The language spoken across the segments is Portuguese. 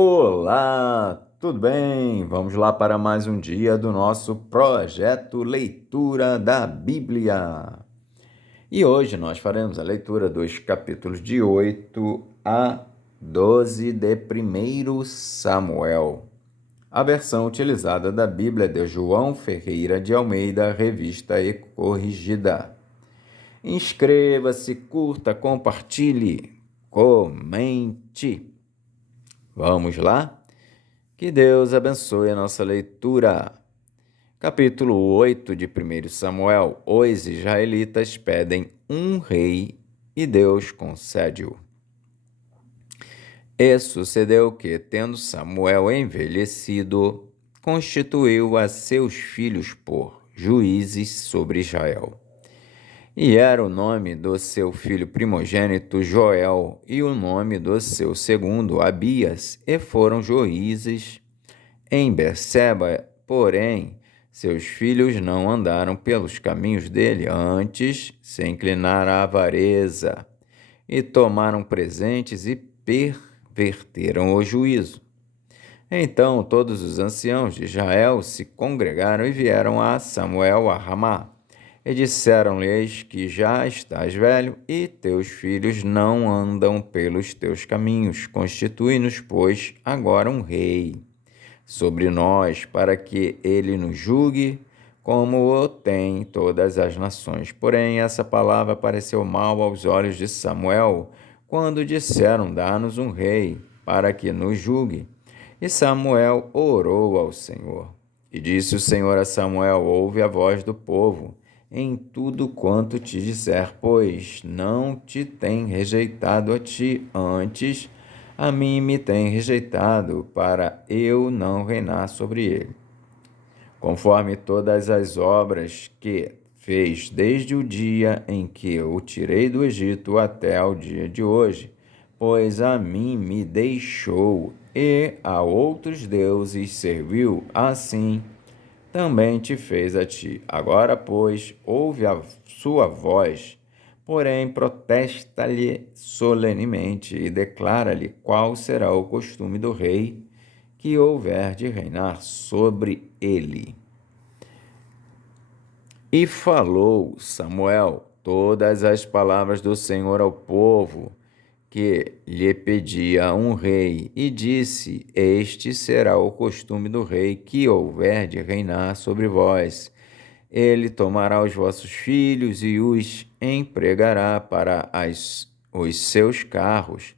Olá, tudo bem? Vamos lá para mais um dia do nosso projeto Leitura da Bíblia. E hoje nós faremos a leitura dos capítulos de 8 a 12 de 1 Samuel. A versão utilizada da Bíblia é de João Ferreira de Almeida, revista e corrigida. Inscreva-se, curta, compartilhe, comente. Vamos lá? Que Deus abençoe a nossa leitura. Capítulo 8 de 1 Samuel. Os israelitas pedem um rei e Deus concede-o. E sucedeu que, tendo Samuel envelhecido, constituiu a seus filhos por juízes sobre Israel. E era o nome do seu filho primogênito Joel, e o nome do seu segundo Abias, e foram juízes em Berseba. Porém, seus filhos não andaram pelos caminhos dele, antes se inclinaram à avareza, e tomaram presentes e perverteram o juízo. Então todos os anciãos de Israel se congregaram e vieram a Samuel a Ramá, e disseram-lhes que já estás velho, e teus filhos não andam pelos teus caminhos. Constitui-nos, pois, agora um rei sobre nós, para que ele nos julgue, como o tem todas as nações. Porém, essa palavra pareceu mal aos olhos de Samuel, quando disseram: dá-nos um rei, para que nos julgue. E Samuel orou ao Senhor. E disse o Senhor a Samuel: ouve a voz do povo em tudo quanto te disser, pois não te tem rejeitado a ti, antes a mim me tem rejeitado, para eu não reinar sobre ele. Conforme todas as obras que fez desde o dia em que o tirei do Egito até ao dia de hoje, pois a mim me deixou e a outros deuses serviu, assim também te fez a ti. Agora, pois, ouve a sua voz, porém protesta-lhe solenemente e declara-lhe qual será o costume do rei que houver de reinar sobre ele. E falou Samuel todas as palavras do Senhor ao povo, que lhe pedia um rei, e disse: este será o costume do rei que houver de reinar sobre vós. Ele tomará os vossos filhos e os empregará para os seus carros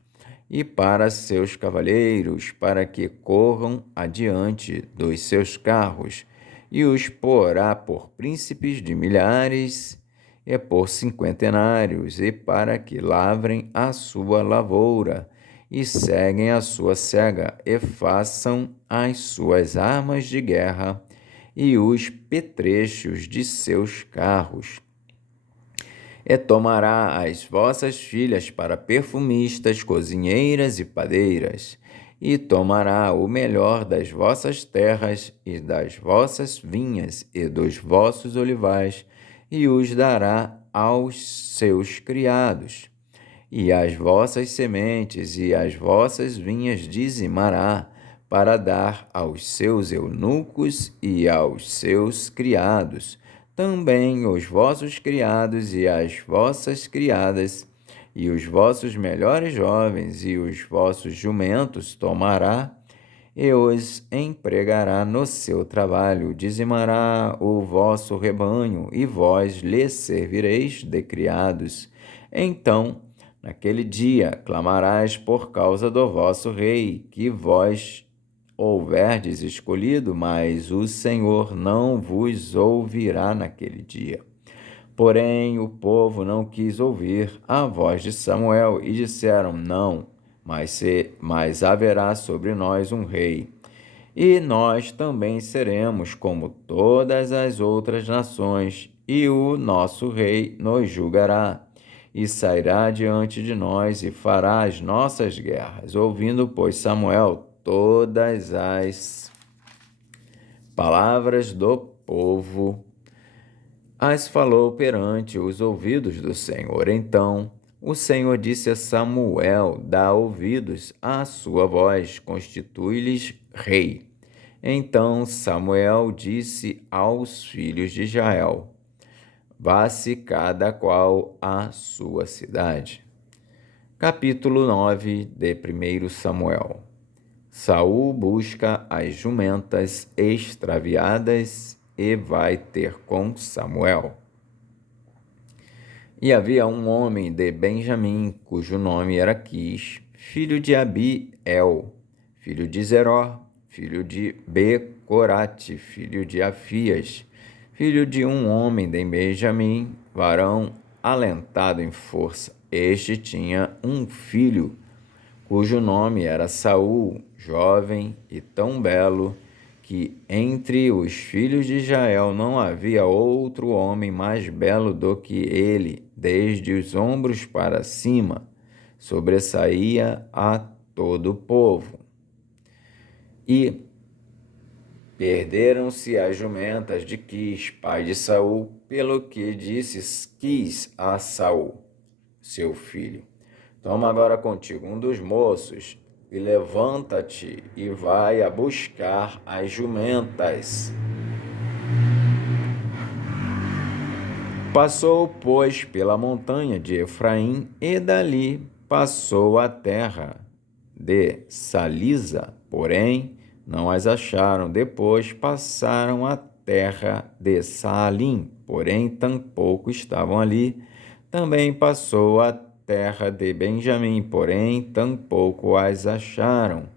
e para seus cavaleiros, para que corram adiante dos seus carros, e os porá por príncipes de milhares e por cinquentenários, e para que lavrem a sua lavoura, e seguem a sua cega, e façam as suas armas de guerra e os petrechos de seus carros. E tomará as vossas filhas para perfumistas, cozinheiras e padeiras, e tomará o melhor das vossas terras e das vossas vinhas e dos vossos olivais, e os dará aos seus criados. E as vossas sementes e as vossas vinhas dizimará, para dar aos seus eunucos e aos seus criados. Também os vossos criados e as vossas criadas, e os vossos melhores jovens e os vossos jumentos tomará, e os empregará no seu trabalho. Dizimará o vosso rebanho, e vós lhe servireis de criados. Então, naquele dia, clamarás por causa do vosso rei, que vós houverdes escolhido, mas o Senhor não vos ouvirá naquele dia. Porém, o povo não quis ouvir a voz de Samuel, e disseram: não, mas haverá sobre nós um rei, e nós também seremos como todas as outras nações, e o nosso rei nos julgará, e sairá diante de nós, e fará as nossas guerras. Ouvindo, pois, Samuel todas as palavras do povo, as falou perante os ouvidos do Senhor. Então o Senhor disse a Samuel: dá ouvidos à sua voz, constitui-lhes rei. Então Samuel disse aos filhos de Israel: vá-se cada qual à sua cidade. Capítulo 9 de 1 Samuel. Saul busca as jumentas extraviadas e vai ter com Samuel. E havia um homem de Benjamim, cujo nome era Quis, filho de Abiel, filho de Zeró, filho de Becorate, filho de Afias, filho de um homem de Benjamim, varão alentado em força. Este tinha um filho, cujo nome era Saul, jovem e tão belo, que entre os filhos de Israel não havia outro homem mais belo do que ele, desde os ombros para cima, sobressaía a todo o povo. E perderam-se as jumentas de Quis, pai de Saul, pelo que disse Quis a Saul, seu filho: toma agora contigo um dos moços, e levanta-te e vai a buscar as jumentas. Passou, pois, pela montanha de Efraim, e dali passou a terra de Salisa, porém não as acharam. Depois passaram a terra de Saalim, porém tampouco estavam ali. Também passou a terra de Benjamim, porém tampouco as acharam.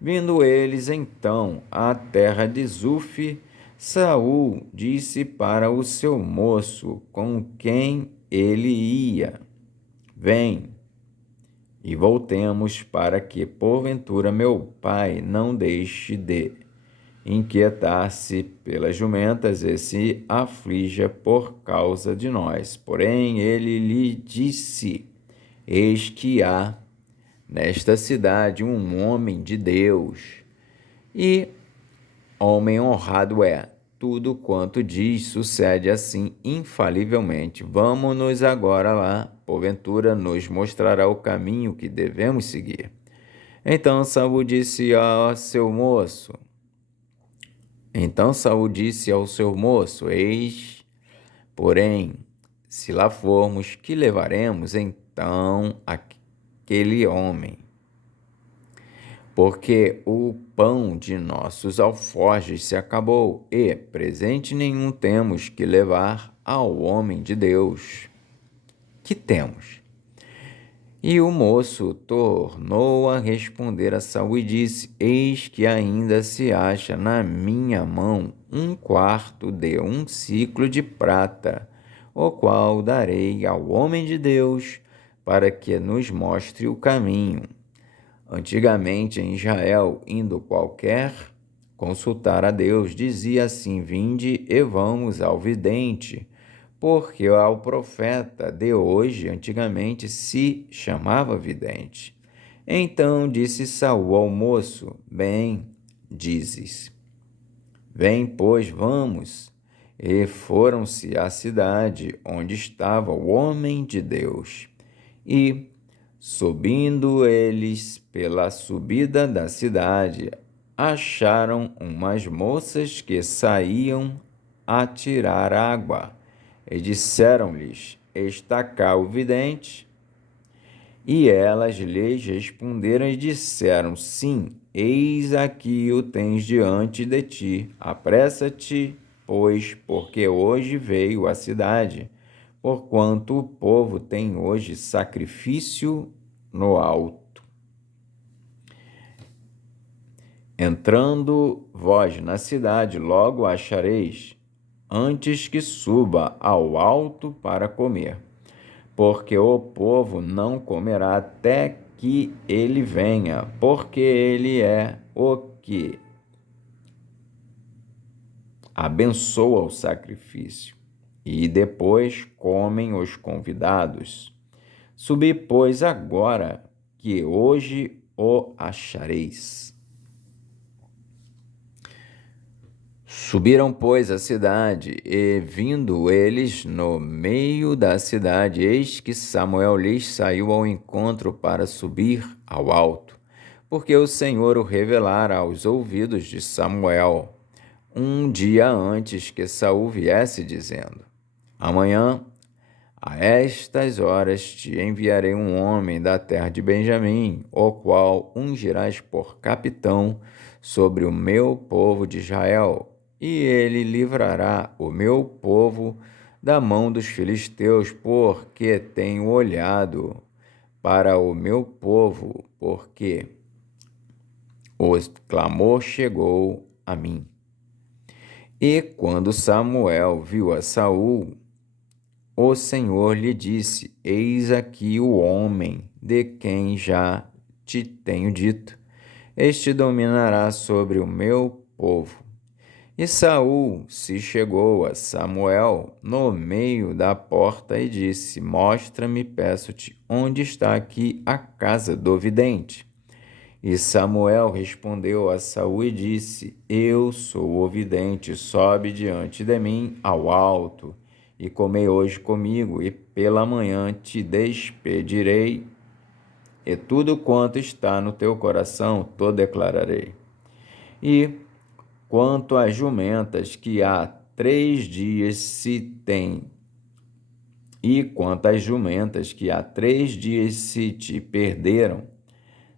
Vindo eles então à terra de Zuf, Saul disse para o seu moço com quem ele ia: vem e voltemos, para que porventura meu pai não deixe de inquietar-se pelas jumentas e se aflija por causa de nós. Porém ele lhe disse: eis que há nesta cidade um homem de Deus, e homem honrado é. Tudo quanto diz sucede assim infalivelmente. Vamos-nos agora lá, porventura nos mostrará o caminho que devemos seguir. Então Saul disse ao seu moço: eis, porém, se lá formos, que levaremos então aquele homem? Porque o pão de nossos alforjes se acabou, e presente nenhum temos que levar ao homem de Deus. Que temos? E o moço tornou a responder a Saul e disse: eis que ainda se acha na minha mão 1/4 de um siclo de prata, o qual darei ao homem de Deus, para que nos mostre o caminho. Antigamente em Israel, indo qualquer consultar a Deus, dizia assim: vinde e vamos ao vidente, porque ao profeta de hoje antigamente se chamava vidente. Então disse Saul ao moço: bem dizes, vem, pois, vamos. E foram-se à cidade onde estava o homem de Deus. E, subindo eles pela subida da cidade, acharam umas moças que saíam a tirar água, e disseram-lhes: está cá o vidente. E elas lhes responderam e disseram: sim, eis aqui o tens diante de ti. Apressa-te, pois, porque hoje veio à cidade, porquanto o povo tem hoje sacrifício no alto. Entrando vós na cidade, logo achareis, antes que suba ao alto para comer, porque o povo não comerá até que ele venha, porque ele é o que abençoa o sacrifício, e depois comem os convidados. Subi, pois, agora, que hoje o achareis. Subiram, pois, à cidade, e vindo eles no meio da cidade, eis que Samuel lhes saiu ao encontro para subir ao alto, porque o Senhor o revelara aos ouvidos de Samuel, um dia antes que Saul viesse, dizendo: Amanhã, a estas horas, te enviarei um homem da terra de Benjamim, o qual ungirás por capitão sobre o meu povo de Israel, e ele livrará o meu povo da mão dos filisteus, porque tenho olhado para o meu povo, porque o clamor chegou a mim. E quando Samuel viu a Saul, o Senhor lhe disse: Eis aqui o homem de quem já te tenho dito. Este dominará sobre o meu povo. E Saul se chegou a Samuel no meio da porta e disse: Mostra-me, peço-te, onde está aqui a casa do vidente. E Samuel respondeu a Saul e disse: Eu sou o vidente, sobe diante de mim ao alto, e comei hoje comigo, e pela manhã te despedirei, e tudo quanto está no teu coração te declararei. E quanto às jumentas que há 3 dias se têm, se te perderam,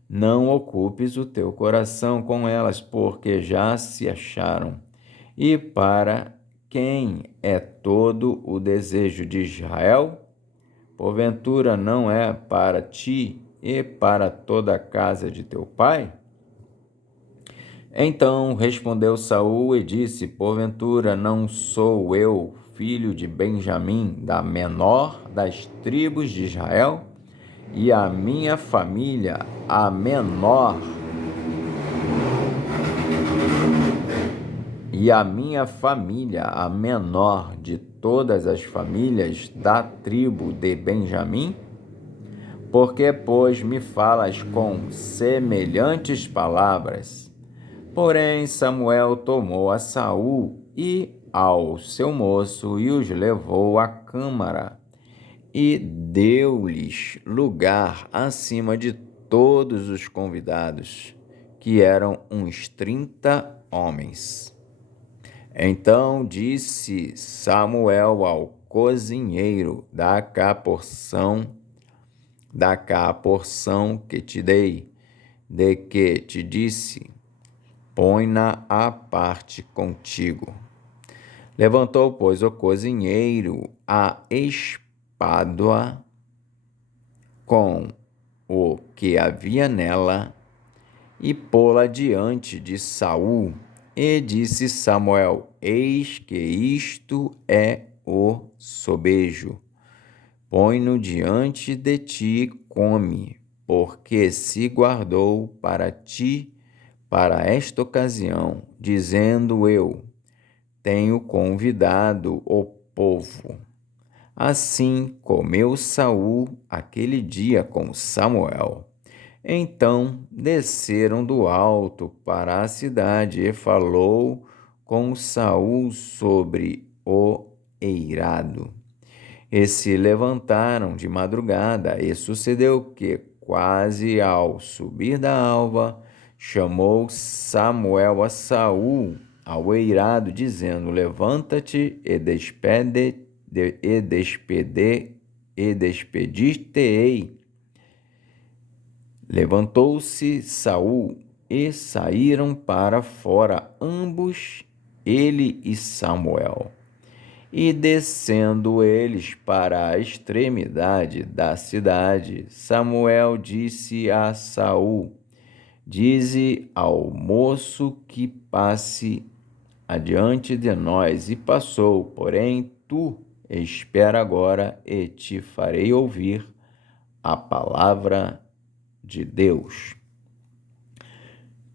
não ocupes o teu coração com elas, porque já se acharam. E para quem é todo o desejo de Israel? Porventura não é para ti e para toda a casa de teu pai? Então respondeu Saul e disse: Porventura não sou eu filho de Benjamim, da menor das tribos de Israel? E a minha família, a menor de todas as famílias da tribo de Benjamim? Porque, pois, me falas com semelhantes palavras? Porém, Samuel tomou a Saul e ao seu moço e os levou à câmara e deu-lhes lugar acima de todos os convidados, que eram uns 30 homens. Então disse Samuel ao cozinheiro: Dá cá a porção que te dei, de que te disse, põe-na à parte contigo. Levantou, pois, o cozinheiro a espádua com o que havia nela e pô-la diante de Saul. E disse Samuel: Eis que isto é o sobejo. Põe-no diante de ti e come, porque se guardou para ti para esta ocasião, dizendo eu: tenho convidado o povo. Assim comeu Saul aquele dia com Samuel. Então desceram do alto para a cidade e falou com Saul sobre o eirado. E se levantaram de madrugada, e sucedeu que, quase ao subir da alva, chamou Samuel a Saul ao eirado, dizendo: Levanta-te e despedir-te-ei. Levantou-se Saul e saíram para fora ambos, ele e Samuel. E descendo eles para a extremidade da cidade, Samuel disse a Saul: Dize ao moço que passe adiante de nós. E passou, porém tu espera agora e te farei ouvir a palavra de Deus.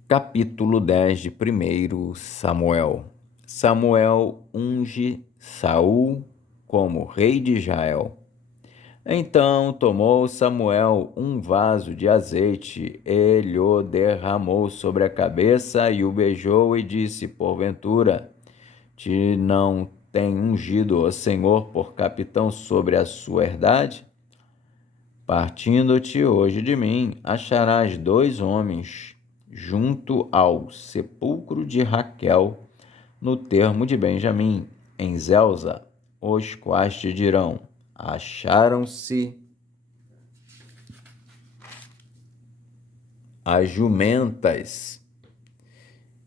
Capítulo 10 de 1 Samuel. Samuel unge Saul como rei de Israel. Então tomou Samuel um vaso de azeite, e lhe derramou sobre a cabeça, e o beijou, e disse: Porventura Te não tem ungido o Senhor por capitão sobre a sua herdade? Partindo-te hoje de mim, acharás 2 homens junto ao sepulcro de Raquel, no termo de Benjamim, em Zelza, os quais te dirão: acharam-se as jumentas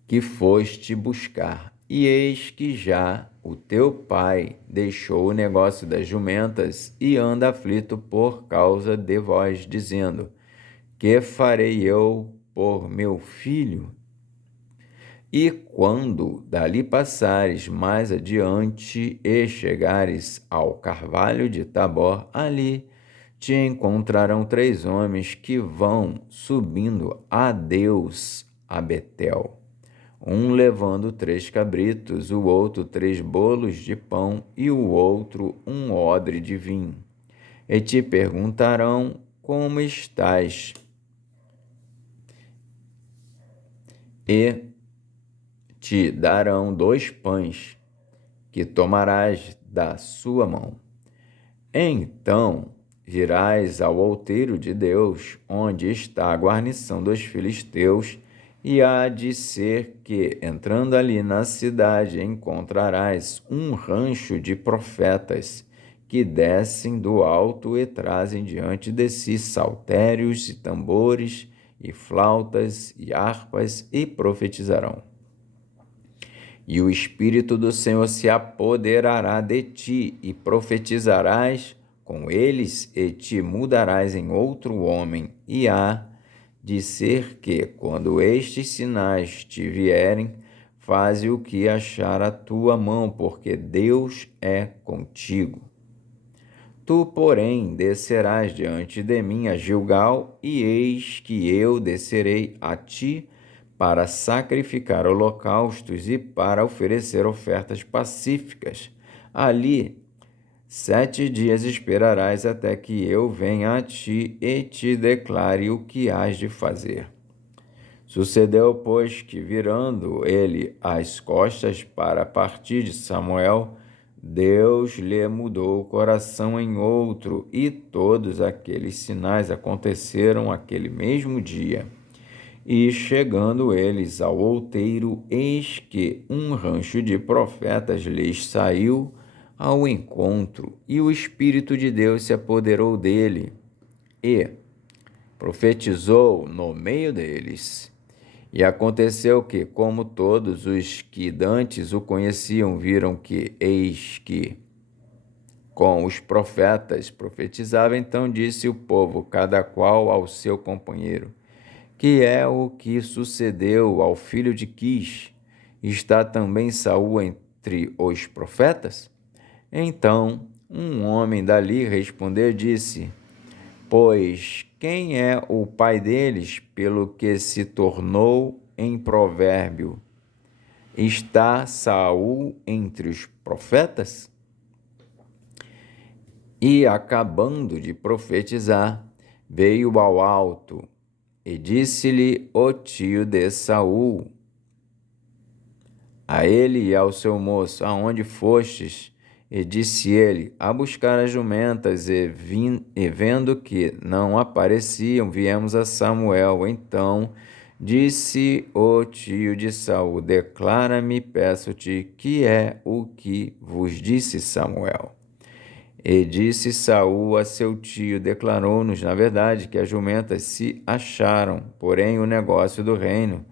que foste buscar. E eis que já o teu pai deixou o negócio das jumentas e anda aflito por causa de vós, dizendo: que farei eu por meu filho? E quando dali passares mais adiante e chegares ao carvalho de Tabor, ali te encontrarão 3 homens que vão subindo a Deus a Betel, um levando 3 cabritos, o outro 3 bolos de pão e o outro um odre de vinho. E te perguntarão: como estás? E te darão 2 pães, que tomarás da sua mão. Então virás ao outeiro de Deus, onde está a guarnição dos filisteus, e há de ser que, entrando ali na cidade, encontrarás um rancho de profetas, que descem do alto e trazem diante de si saltérios e tambores, e flautas e harpas, e profetizarão. E o Espírito do Senhor se apoderará de ti, e profetizarás com eles, e te mudarás em outro homem. E há de ser que, quando estes sinais te vierem, faze o que achar a tua mão, porque Deus é contigo. Tu, porém, descerás diante de mim a Gilgal, e eis que eu descerei a ti para sacrificar holocaustos e para oferecer ofertas pacíficas. Ali 7 dias esperarás até que eu venha a ti e te declare o que hás de fazer. Sucedeu, pois, que virando ele as costas para partir de Samuel, Deus lhe mudou o coração em outro, e todos aqueles sinais aconteceram aquele mesmo dia. E chegando eles ao outeiro, eis que um rancho de profetas lhes saiu ao encontro, e o Espírito de Deus se apoderou dele, e profetizou no meio deles. E aconteceu que, como todos os que dantes o conheciam viram que, eis que, com os profetas profetizava, então disse o povo, cada qual ao seu companheiro: que é o que sucedeu ao filho de Quis? Está também Saul entre os profetas? Então um homem dali respondeu e disse: pois quem é o pai deles, pelo que se tornou em provérbio? Está Saul entre os profetas? E acabando de profetizar, veio ao alto e disse-lhe o tio de Saul a ele e ao seu moço: aonde fostes? E disse ele: a buscar as jumentas, e vendo que não apareciam, viemos a Samuel. Então disse o tio de Saul: declara-me, peço-te, que é o que vos disse Samuel. E disse Saul a seu tio: declarou-nos, na verdade, que as jumentas se acharam, porém o negócio do reino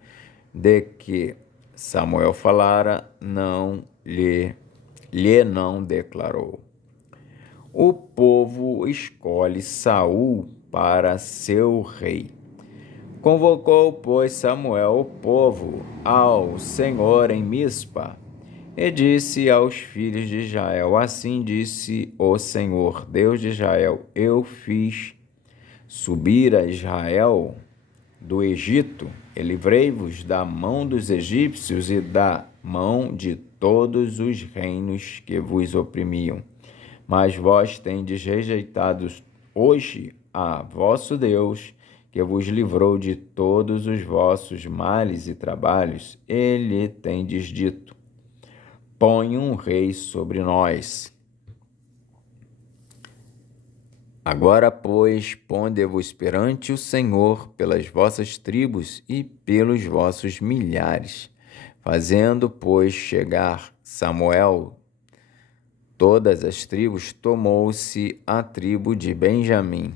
de que Samuel falara não lhe não declarou. O povo escolhe Saul para seu rei. Convocou, pois, Samuel o povo ao Senhor em Mispa, e disse aos filhos de Israel: assim disse o Senhor, Deus de Israel: eu fiz subir a Israel do Egito, e livrei-vos da mão dos egípcios e da mão de todos os reinos que vos oprimiam. Mas vós tendes rejeitado hoje a vosso Deus, que vos livrou de todos os vossos males e trabalhos. Ele tendes dito: põe um rei sobre nós. Agora, pois, ponde-vos perante o Senhor pelas vossas tribos e pelos vossos milhares. Fazendo, pois, chegar Samuel todas as tribos, tomou-se a tribo de Benjamim.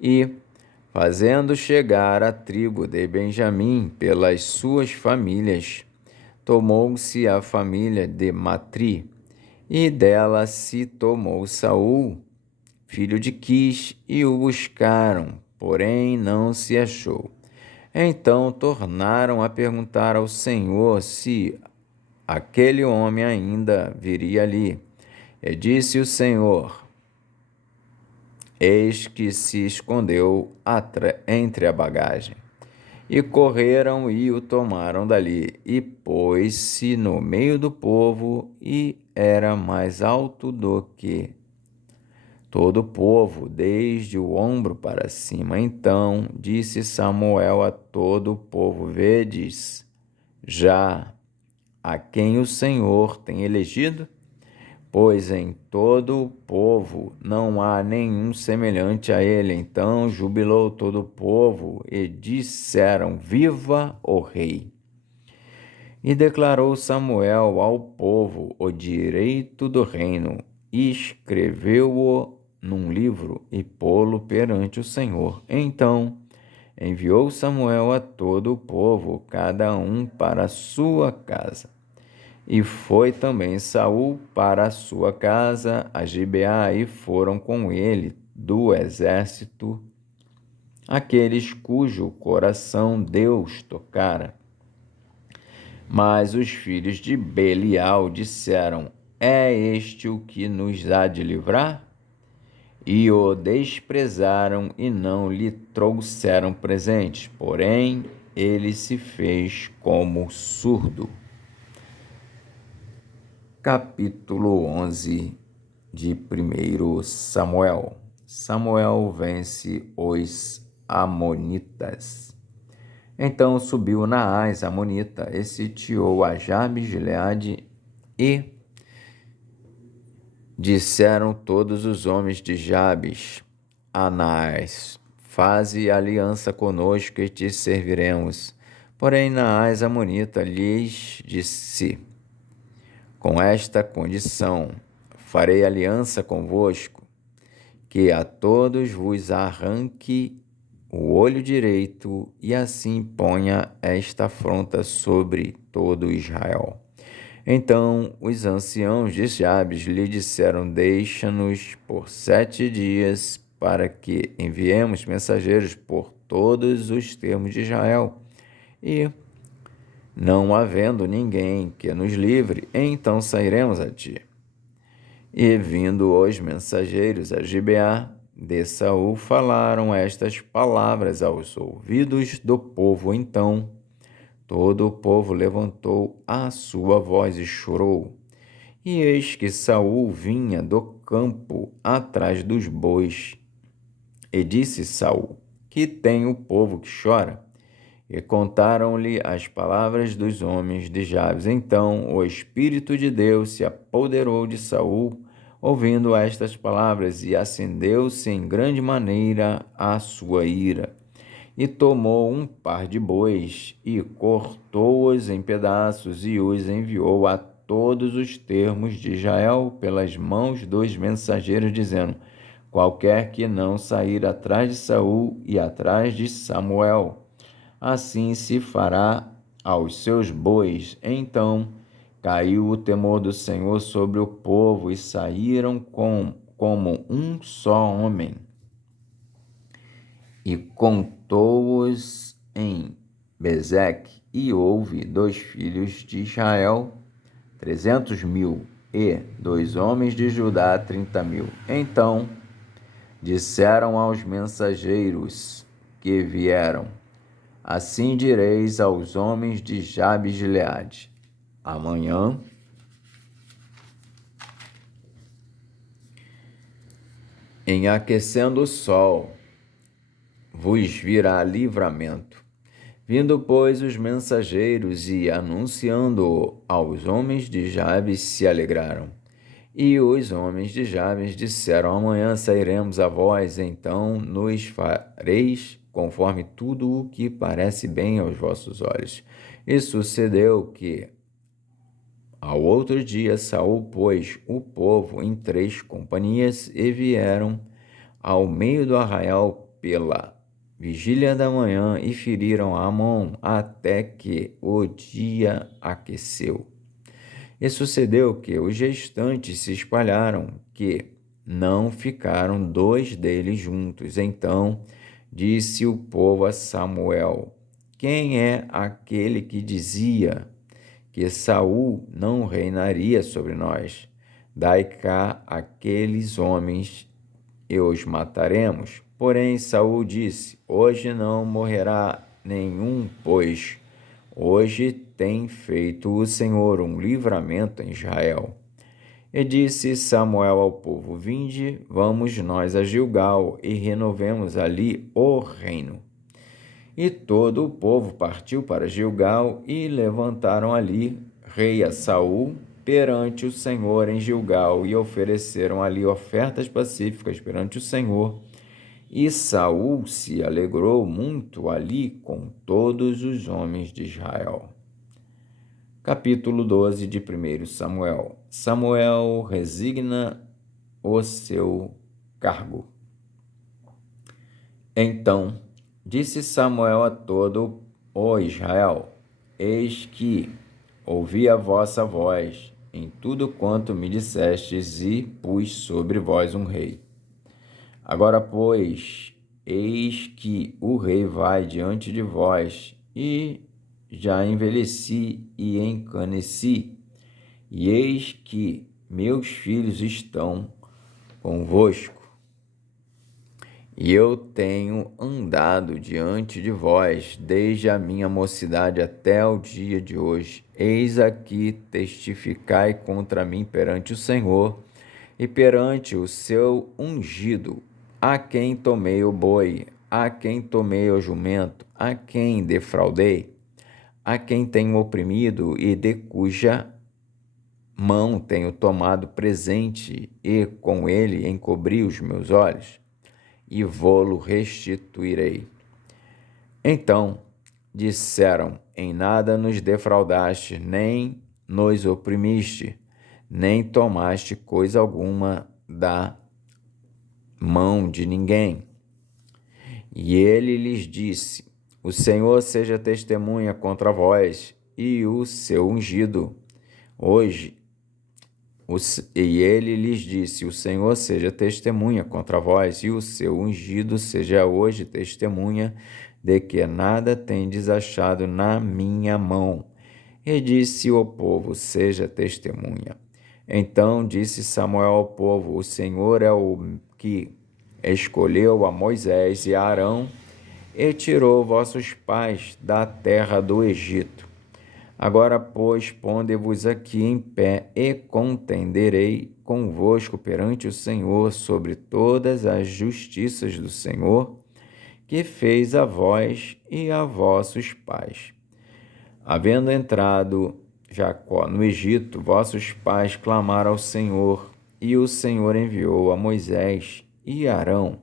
E, fazendo chegar a tribo de Benjamim pelas suas famílias, tomou-se a família de Matri, e dela se tomou Saul, filho de Quis, e o buscaram, porém não se achou. Então tornaram a perguntar ao Senhor se aquele homem ainda viria ali. E disse o Senhor: eis que se escondeu entre a bagagem. E correram e o tomaram dali, e pôs-se no meio do povo, e era mais alto do que todo o povo, desde o ombro para cima. Então disse Samuel a todo o povo: vedes já a quem o Senhor tem elegido? Pois em todo o povo não há nenhum semelhante a ele. Então jubilou todo o povo e disseram: viva o rei! E declarou Samuel ao povo o direito do reino, e escreveu-o num livro e pô-lo perante o Senhor. Então enviou Samuel a todo o povo, cada um para a sua casa. E foi também Saul para a sua casa, a Gibeá, e foram com ele do exército aqueles cujo coração Deus tocara. Mas os filhos de Belial disseram: é este o que nos há de livrar? E o desprezaram e não lhe trouxeram presentes, porém ele se fez como surdo. Capítulo 11 de 1 Samuel. Samuel vence os amonitas. Então subiu Naás, amonita, e sitiou a Jabes de Gileade, e disseram todos os homens de Jabes a Naás: faze aliança conosco e te serviremos. Porém Naás, amonita, lhes disse: com esta condição farei aliança convosco, que a todos vos arranque o olho direito, e assim ponha esta afronta sobre todo Israel. Então os anciãos de Jabes lhe disseram: deixa-nos por 7 dias, para que enviemos mensageiros por todos os termos de Israel. E, não havendo ninguém que nos livre, então sairemos a ti. E vindo os mensageiros a Gibeá de Saul, falaram estas palavras aos ouvidos do povo. Então todo o povo levantou a sua voz e chorou. E eis que Saul vinha do campo atrás dos bois. E disse Saul: que tem o povo que chora? E contaram-lhe as palavras dos homens de Jabes. Então o Espírito de Deus se apoderou de Saul, ouvindo estas palavras, e acendeu-se em grande maneira a sua ira. E tomou um par de bois, e cortou-os em pedaços, e os enviou a todos os termos de Israel pelas mãos dos mensageiros, dizendo: qualquer que não sair atrás de Saul e atrás de Samuel, assim se fará aos seus bois. Então caiu o temor do Senhor sobre o povo, e saíram como um só homem. E contou-os em Bezeque, e houve 2 filhos de Israel, 300.000, e 2 homens de Judá, 30.000. Então disseram aos mensageiros que vieram: assim direis aos homens de Jabes de Gileade: amanhã aquecendo o sol vos virá livramento. Vindo, pois, os mensageiros e anunciando-o aos homens de Jabes, se alegraram. E os homens de Jabes disseram: amanhã sairemos a vós, então nos fareis conforme tudo o que parece bem aos vossos olhos. E sucedeu que, ao outro dia, Saul pôs o povo em 3 companhias e vieram ao meio do arraial pela vigília da manhã e feriram Amon até que o dia aqueceu. E sucedeu que os restantes se espalharam, que não ficaram 2 deles juntos. Então disse o povo a Samuel: quem é aquele que dizia que Saul não reinaria sobre nós? Dai cá aqueles homens e os mataremos. Porém Saul disse: hoje não morrerá nenhum, pois hoje tem feito o Senhor um livramento em Israel. E disse Samuel ao povo: vinde, vamos nós a Gilgal e renovemos ali o reino. E todo o povo partiu para Gilgal e levantaram ali rei a Saul perante o Senhor em Gilgal e ofereceram ali ofertas pacíficas perante o Senhor. E Saul se alegrou muito ali com todos os homens de Israel. Capítulo 12 de 1 Samuel. Samuel resigna o seu cargo. Então disse Samuel a todo o Israel: eis que ouvi a vossa voz em tudo quanto me dissestes e pus sobre vós um rei. Agora, pois, eis que o rei vai diante de vós, e já envelheci e encaneci, e eis que meus filhos estão convosco. E eu tenho andado diante de vós desde a minha mocidade até o dia de hoje. Eis aqui testificai contra mim perante o Senhor e perante o seu ungido, a quem tomei o boi, a quem tomei o jumento, a quem defraudei, a quem tenho oprimido e de cuja mão tenho tomado presente e com ele encobri os meus olhos, e vô-lo restituirei. Então disseram: em nada nos defraudaste, nem nos oprimiste, nem tomaste coisa alguma da mão de ninguém. E ele lhes disse: o Senhor seja testemunha contra vós e o seu ungido. E ele lhes disse: o Senhor seja testemunha contra vós e o seu ungido seja hoje testemunha de que nada tendes achado na minha mão. E disse o povo: seja testemunha. Então disse Samuel ao povo: o Senhor é o que escolheu a Moisés e a Arão e tirou vossos pais da terra do Egito. Agora, pois, ponde-vos aqui em pé e contenderei convosco perante o Senhor sobre todas as justiças do Senhor que fez a vós e a vossos pais. Havendo entrado Jacó no Egito, vossos pais clamaram ao Senhor, e o Senhor enviou a Moisés e Arão,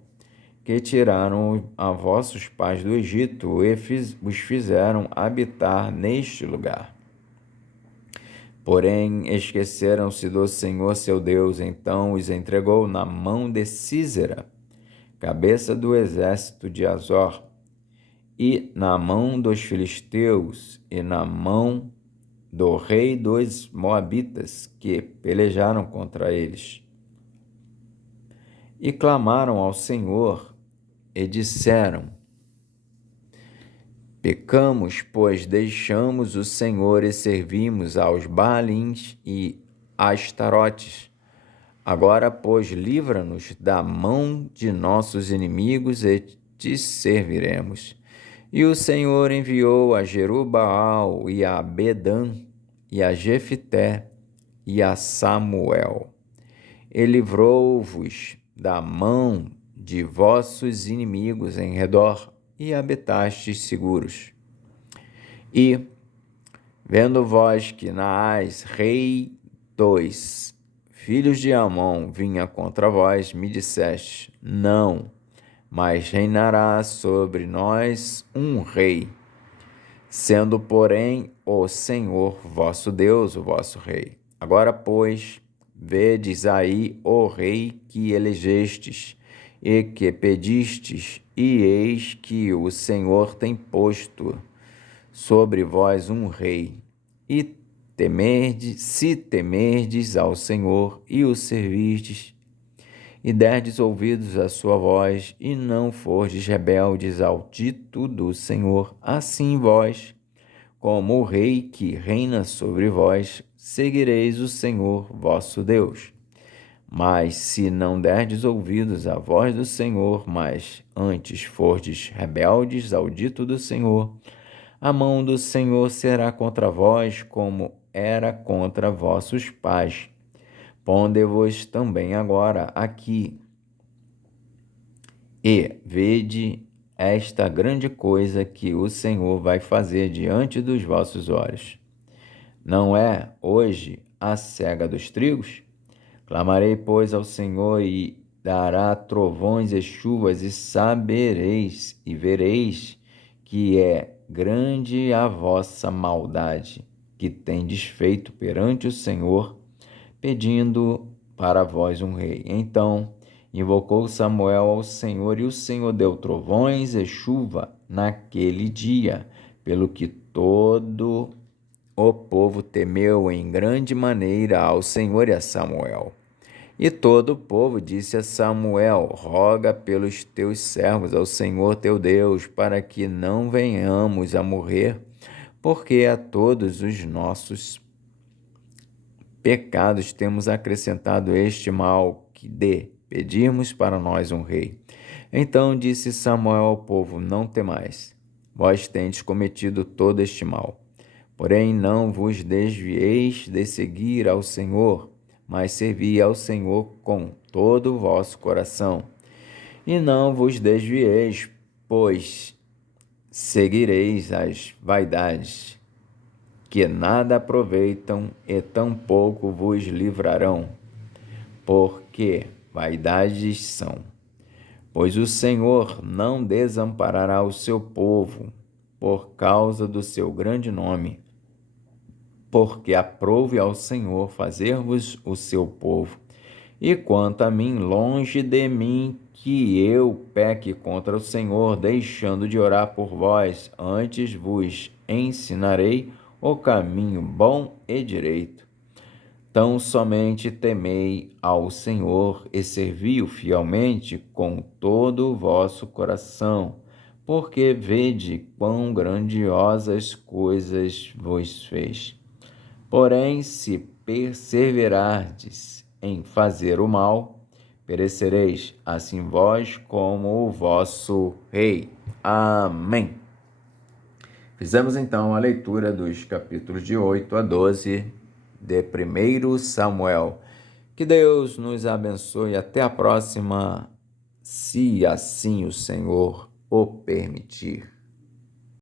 que tiraram a vossos pais do Egito e os fizeram habitar neste lugar. Porém, esqueceram-se do Senhor seu Deus, então os entregou na mão de Sísera, cabeça do exército de Azor, e na mão dos filisteus, e na mão do rei dos moabitas, que pelejaram contra eles. E clamaram ao Senhor, e disseram: pecamos, pois deixamos o Senhor e servimos aos Baalins e Astarotes. Agora, pois, livra-nos da mão de nossos inimigos e te serviremos. E o Senhor enviou a Jerubaal e a Bedã e a Jefité e a Samuel. E livrou-vos da mão de vossos inimigos em redor, e habitastes seguros. E, vendo vós que Naás, rei dos filhos de Amon, vinha contra vós, me disseste: não, mas reinará sobre nós um rei, sendo, porém, o Senhor vosso Deus o vosso rei. Agora, pois, vedes aí o rei que elegestes e que pedistes, e eis que o Senhor tem posto sobre vós um rei, e se temerdes ao Senhor e o servirdes, e derdes ouvidos à sua voz, e não fordes rebeldes ao dito do Senhor, assim vós, como o rei que reina sobre vós, seguireis o Senhor vosso Deus. Mas se não derdes ouvidos à voz do Senhor, mas antes fordes rebeldes ao dito do Senhor, a mão do Senhor será contra vós, como era contra vossos pais. Ponde-vos também agora aqui, e vede esta grande coisa que o Senhor vai fazer diante dos vossos olhos. Não é hoje a cega dos trigos? Clamarei, pois, ao Senhor, e dará trovões e chuvas, e sabereis e vereis que é grande a vossa maldade, que tendes feito perante o Senhor, pedindo para vós um rei. Então invocou Samuel ao Senhor, e o Senhor deu trovões e chuva naquele dia, pelo que todo o povo temeu em grande maneira ao Senhor e a Samuel. E todo o povo disse a Samuel: roga pelos teus servos ao Senhor teu Deus, para que não venhamos a morrer, porque a todos os nossos pecados temos acrescentado este mal, que de pedirmos para nós um rei. Então disse Samuel ao povo: não temais, vós tendes cometido todo este mal. Porém, não vos desvieis de seguir ao Senhor, mas servi ao Senhor com todo o vosso coração. E não vos desvieis, pois seguireis as vaidades, que nada aproveitam e tampouco vos livrarão, porque vaidades são. Pois o Senhor não desamparará o seu povo por causa do seu grande nome, porque aprouve ao Senhor fazer-vos o seu povo. E quanto a mim, longe de mim que eu peque contra o Senhor, deixando de orar por vós, antes vos ensinarei o caminho bom e direito. Tão somente temei ao Senhor e servi-o fielmente com todo o vosso coração, porque vede quão grandiosas coisas vos fez. Porém, se perseverardes em fazer o mal, perecereis, assim vós como o vosso rei. Amém. Fizemos então a leitura dos capítulos de 8 a 12 de 1 Samuel. Que Deus nos abençoe. Até a próxima, se assim o Senhor o permitir.